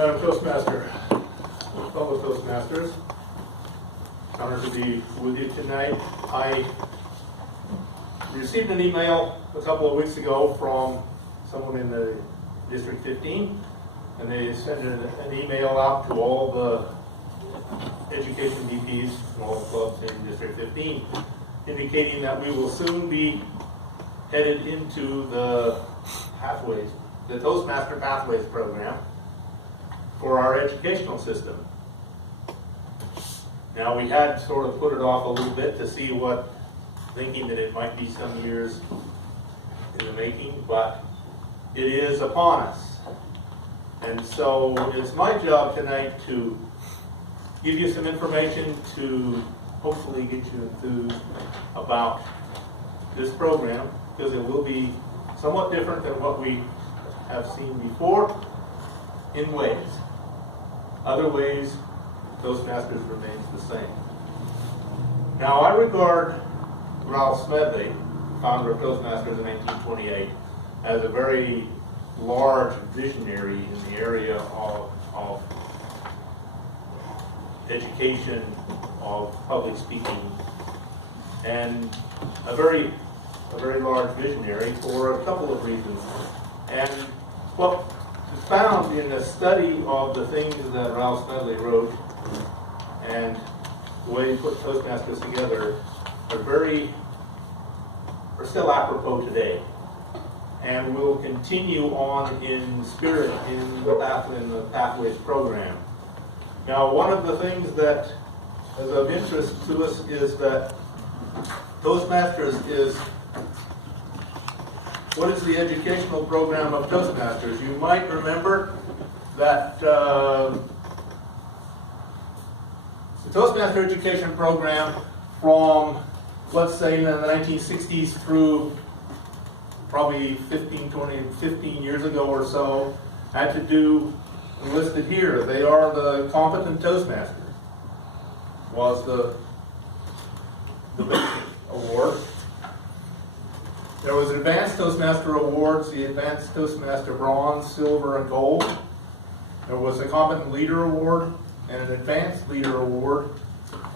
Madam Toastmaster, fellow Toastmasters. Honored to be with you tonight. I received an email a couple of weeks ago from someone in the District 15, and they sent an email out to all the education VPs and all the clubs in District 15, indicating that we will soon be headed into the pathways, the Toastmaster Pathways program for our educational system. Now, we had sort of put it off a little bit to see what, thinking that it might be some years in the making, but it is upon us. And so it's my job tonight to give you some information to hopefully get you enthused about this program, because it will be somewhat different than what we have seen before in ways. Other ways, Toastmasters remains the same. Now, I regard Ralph Smedley, founder of Toastmasters in 1928, as a very large visionary in the area of education, of public speaking, and a very large visionary for a couple of reasons. And what is found in a study of the things that Ralph Smedley wrote and the way he put Toastmasters together are still apropos today, and will continue on in spirit in the Pathways program. Now, one of the things that is of interest to us is that Toastmasters is, what is the educational program of Toastmasters? You might remember that the Toastmaster education program from, let's say, in the 1960s through probably 15 years ago or so, had to do, listed here, they are the Competent Toastmasters, was the basic award. There was Advanced Toastmaster Awards, the Advanced Toastmaster Bronze, Silver, and Gold. There was a Competent Leader Award, and an Advanced Leader Award,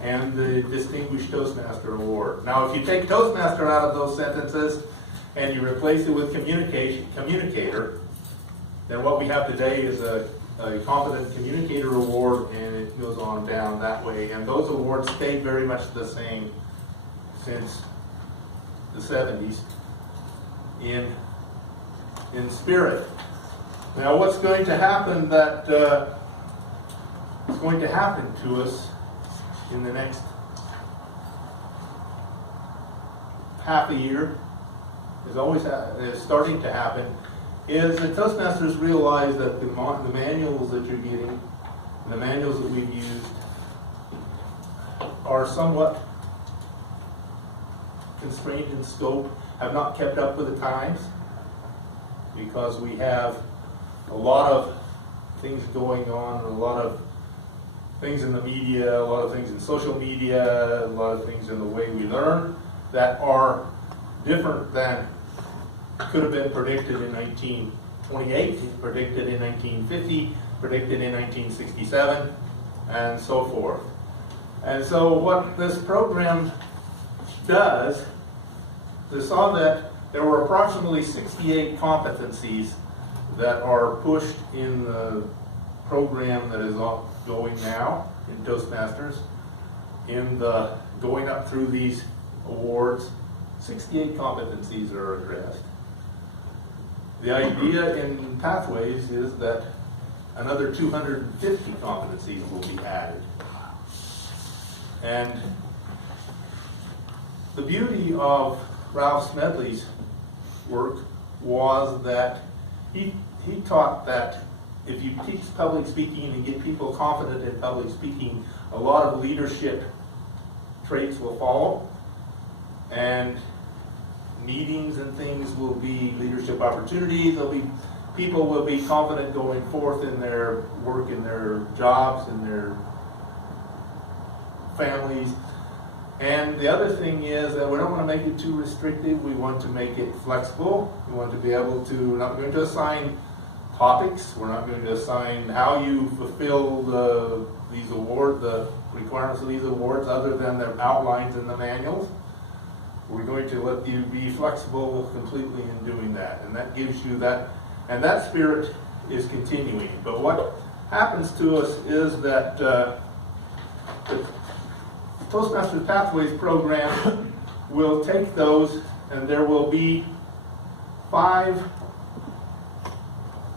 and the Distinguished Toastmaster Award. Now, if you take Toastmaster out of those sentences and you replace it with Communicator, then what we have today is a Competent Communicator Award, and it goes on down that way. And those awards stayed very much the same since the 70s in spirit. Now, what's going to happen is going to happen to us in the next half a year, is starting to happen, is that Toastmasters realize that the manuals that you're getting, and the manuals that we've used, are somewhat constrained in scope, have not kept up with the times, because we have a lot of things going on, a lot of things in the media, a lot of things in social media, a lot of things in the way we learn that are different than could have been predicted in 1928, predicted in 1950, predicted in 1967, and so forth. And so what this program does, they saw that there were approximately 68 competencies that are pushed in the program that is going now in Toastmasters, in the going up through these awards. 68 competencies are addressed. The idea in Pathways is that another 250 competencies will be added. And the beauty of Ralph Smedley's work was that he taught that if you teach public speaking and get people confident in public speaking, a lot of leadership traits will follow, and meetings and things will be leadership opportunities. People will be confident going forth in their work, in their jobs, in their families. And the other thing is that we don't want to make it too restrictive. We want to make it flexible. We want to be able to, we're not going to assign topics. We're not going to assign how you fulfill the requirements of these awards other than the outlines in the manuals. We're going to let you be flexible completely in doing that, and that gives you that, and that spirit is continuing. But what happens to us is that the Toastmasters Pathways program will take those, and there will be 5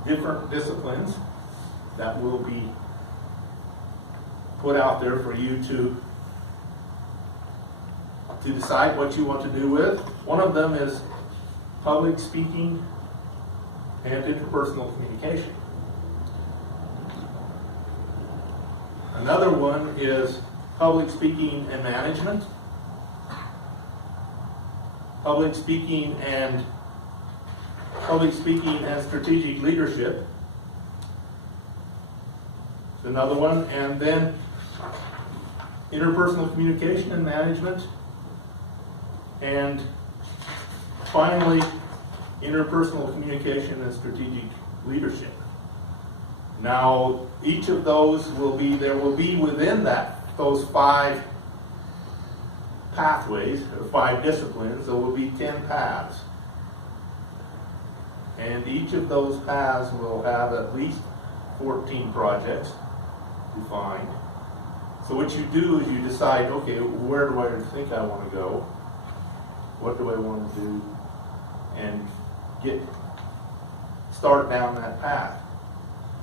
different disciplines that will be put out there for you to decide what you want to do with. One of them is public speaking and interpersonal communication. Another one is public speaking and management, public speaking and strategic leadership. Another one, and then interpersonal communication and management, and finally interpersonal communication and strategic leadership. Now, each of those there will be within those 5 pathways, or 5 disciplines, there will be 10 paths. And each of those paths will have at least 14 projects defined. So what you do is you decide, okay, where do I think I want to go? What do I want to do? And start down that path.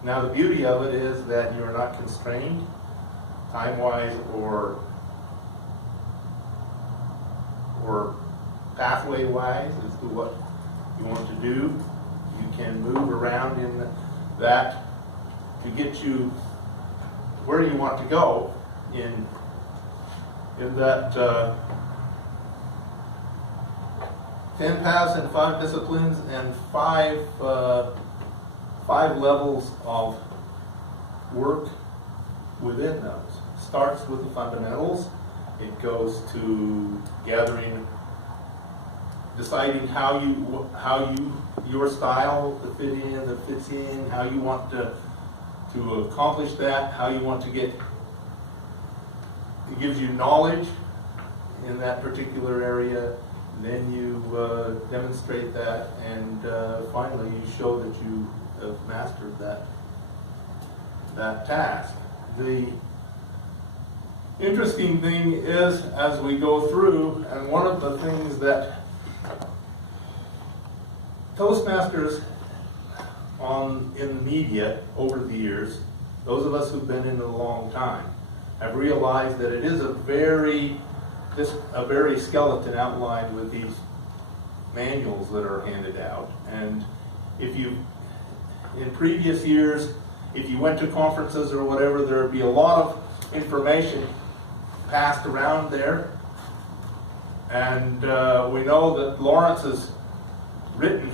Now the beauty of it is that you're not constrained time-wise or pathway-wise as to what you want to do. You can move around in that to get you where you want to go in that 10 paths and 5 disciplines and 5 levels of work within those. Starts with the fundamentals. It goes to gathering, deciding how your style fits in, how you want to accomplish that, how you want to get. It gives you knowledge in that particular area. Then you demonstrate that, and finally you show that you have mastered that task. The interesting thing is, as we go through, and one of the things that Toastmasters in the media over the years, those of us who've been in it a long time, have realized that it is a very skeleton outline with these manuals that are handed out. And in previous years, if you went to conferences or whatever, there would be a lot of information passed around there. And we know that Lawrence has written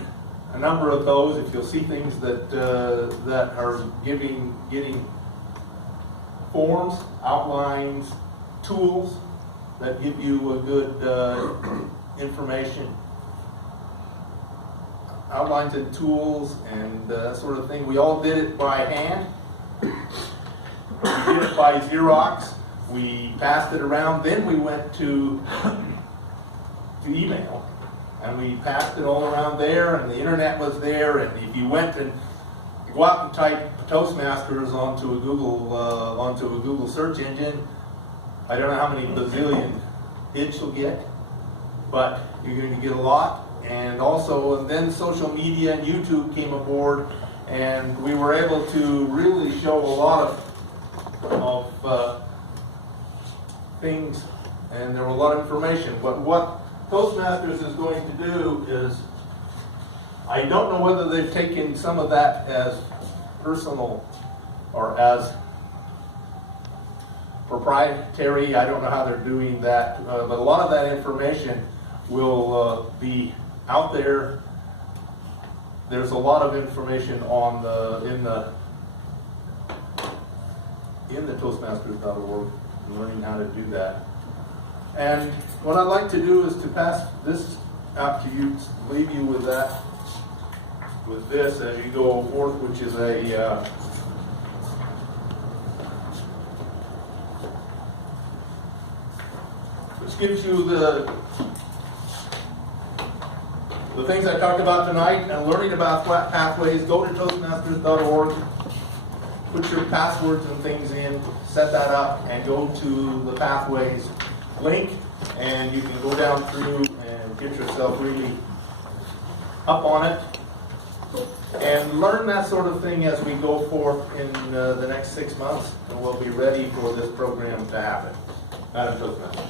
a number of those. If you'll see things that are getting forms, outlines, tools that give you a good information, outlines and tools and that sort of thing. We all did it by hand. We did it by Xerox. We passed it around. Then we went to email, and we passed it all around there, and the internet was there. And if you went and you go out and type Toastmasters onto a Google search engine, I don't know how many bazillion hits you'll get, but you're going to get a lot. And then social media and YouTube came aboard, and we were able to really show a lot of things, and there were a lot of information. But what Toastmasters is going to do is, I don't know whether they've taken some of that as personal or as proprietary. I don't know how they're doing that, but a lot of that information will be out there. There's a lot of information in the Toastmasters.org, learning how to do that. And what I'd like to do is to pass this out to you, leave you with with this as you go forth, which is a which gives you the things I talked about tonight and learning about flat pathways. Go to Toastmasters.org, put your passwords and things in, set that up, and go to the pathways link, and you can go down through and get yourself really up on it and learn that sort of thing as we go forth in the next 6 months, and we'll be ready for this program to happen. Madam Toastmaster.